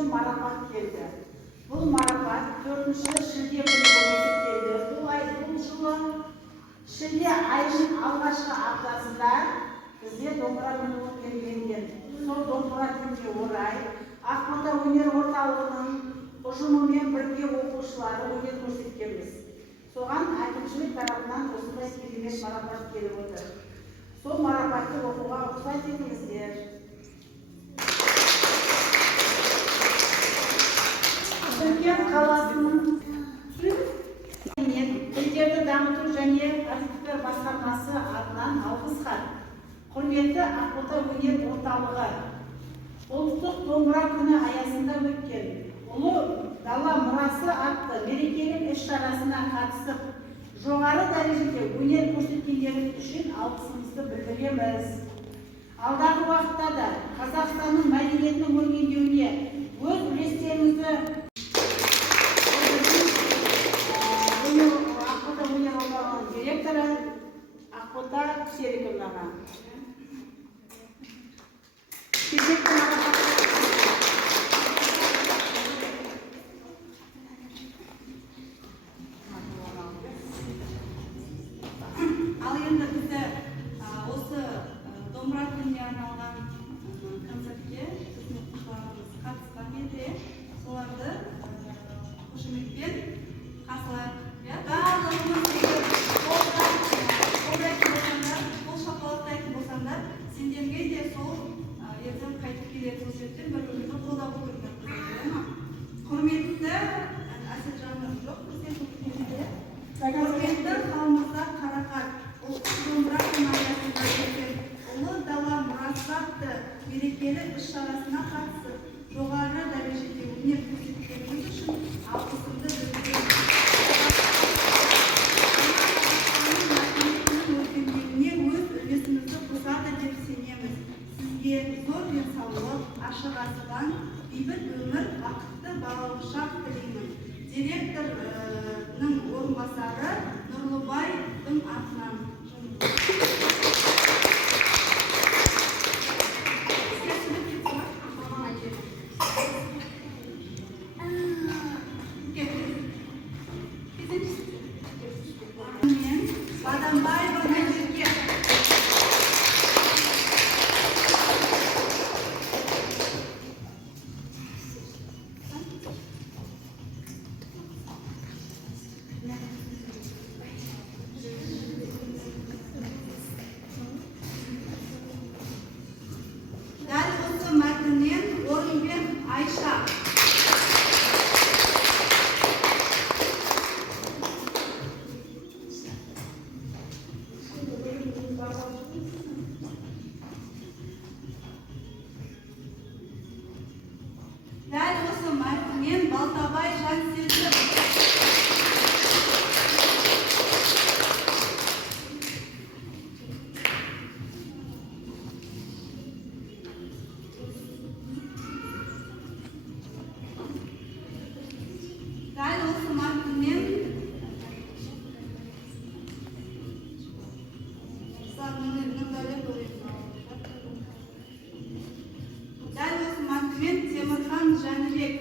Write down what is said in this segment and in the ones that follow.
үлкен марапат келді. Бұл марапат 4 шілде күні өткізілді. Бұл жылы шілде айының алғашқы аптасында бізде домбыра күні белгіленген. Сол домбыра күніне орай Ақбота өнер орталығының ұжымымен бірге оқушылары өнер көрсеткенбіз. Соған әкімшілік тарапынан осындай керемет марапат келіп отыр. Сол марапатты оқуға рұқсат етіңіздер. Шымкент қаласының тілдерді дамыту және архивтер басқармасы атынан алғыс хат. Құрметті Ақбота өнер орталығы, ұлттық домбыра күні аясында өткен ұлы дала мұрасы атты мерекелік іс-шарасына қатысып, жоғары дәрежеде өнер көрсеткендеріңіз үшін алғысымызды білдіреміз. Алдағы уақытта да Қазақстанның мәдениетінің өркендеуіне өз үлестеріңізді Ақбота өнер орталығының директоры Ақбота Серіковнаға. Ал енді бізді осы домбыра күніне арналған концертке біздің оқушыларымыз қатысқан еді. Соларды қошеметпен қарсылайық. Барлығымыз қол шапалақтайтын болсаңдар, сендерге де сол ертең қайтып келеді. Сол себептен бір-бірімізді қолдау көрсетеміз. Құрметті Әселжанов жоқ бізде көпірде. Құрметті қауымымызда қарақат, домбыра күні аясында өткен ұлы дала мұрасы атты мерекелік іс-шарасына қатысып, жоғары дәрежеде өнер көрсеткеніңіз үшін алғысымды білдіремін. Қазақстанның өркендеуіне өз үлесімізді қосады деп сенеміз. Сізге зор денсаулық, ашық асылдан, бейбіт өмір, бақытты балалық тілеймін. Директорның орынбасары Нұрлыбайдың атынан. Балтабай Жансезов. Дәл осы маркамен Темірхан Жәнібек.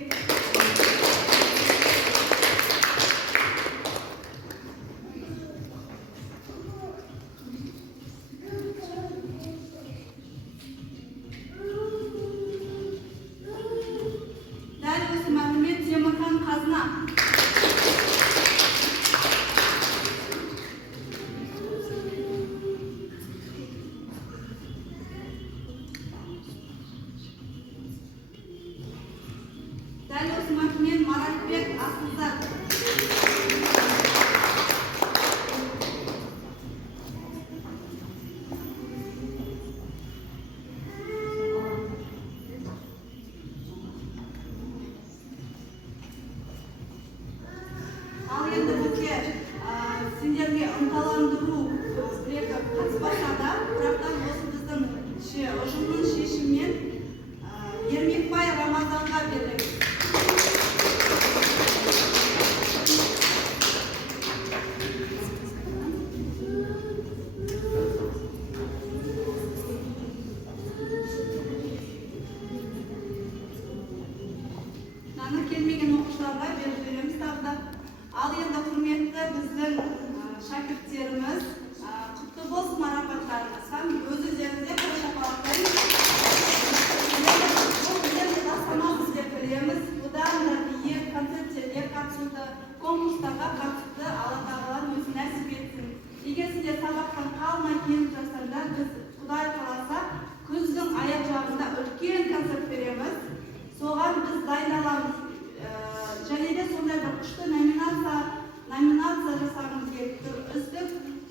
Сендерге ынталандыру қатыспаса да, бірақтан осы біздің ұжымның шешіммен Ермекбай Рамазанға береміз. Аны келмеген оқушыларға беріп береміз тағы да. Ал енді құрметті біздің шәкірттеріміз, құтты болсын марапаттарыңыз. Өз-өздеріңізге қол шапалақтайын. Бұл енді бастамамыз деп білеміз. Бұдан да биік концерттерге қатысуды, конкурстарға қатысуды Алла тағала өзі нәсіп етсін. Егер сіздер сабақтан қалмай келіп жатсаңдар, біз Құдай қаласа күздің аяқ жағында үлкен концерт береміз. Соған біз дайындаламыз. Және де сондай бір күшті номинация жасағымыз келіп тұр. Үздік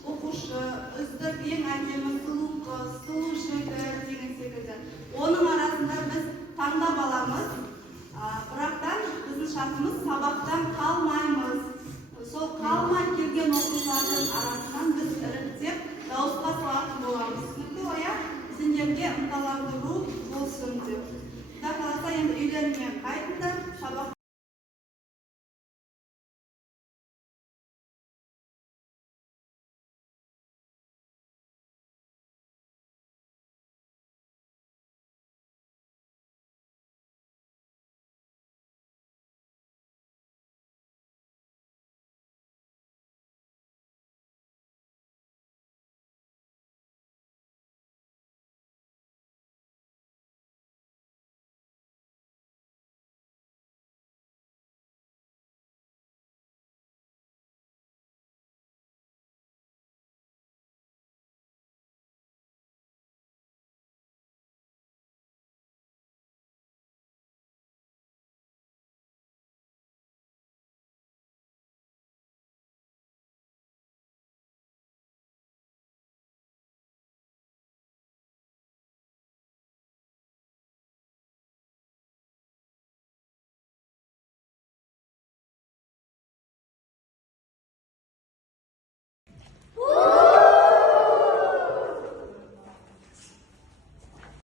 оқушы, үздік ең әдемі сұлу қыз, сұлу жігіт деген секілді. Оның арасында біз таңдап аламыз. Бірақтан біздің шартымыз сабақтан қалмаймыз. Сол қалмай келген оқушылардың арасынан біз іріктеп дауысқа салатын боламыз. Түсінікті ғой, сендерге ынталандыру болсын деп. Құдай қаласа енді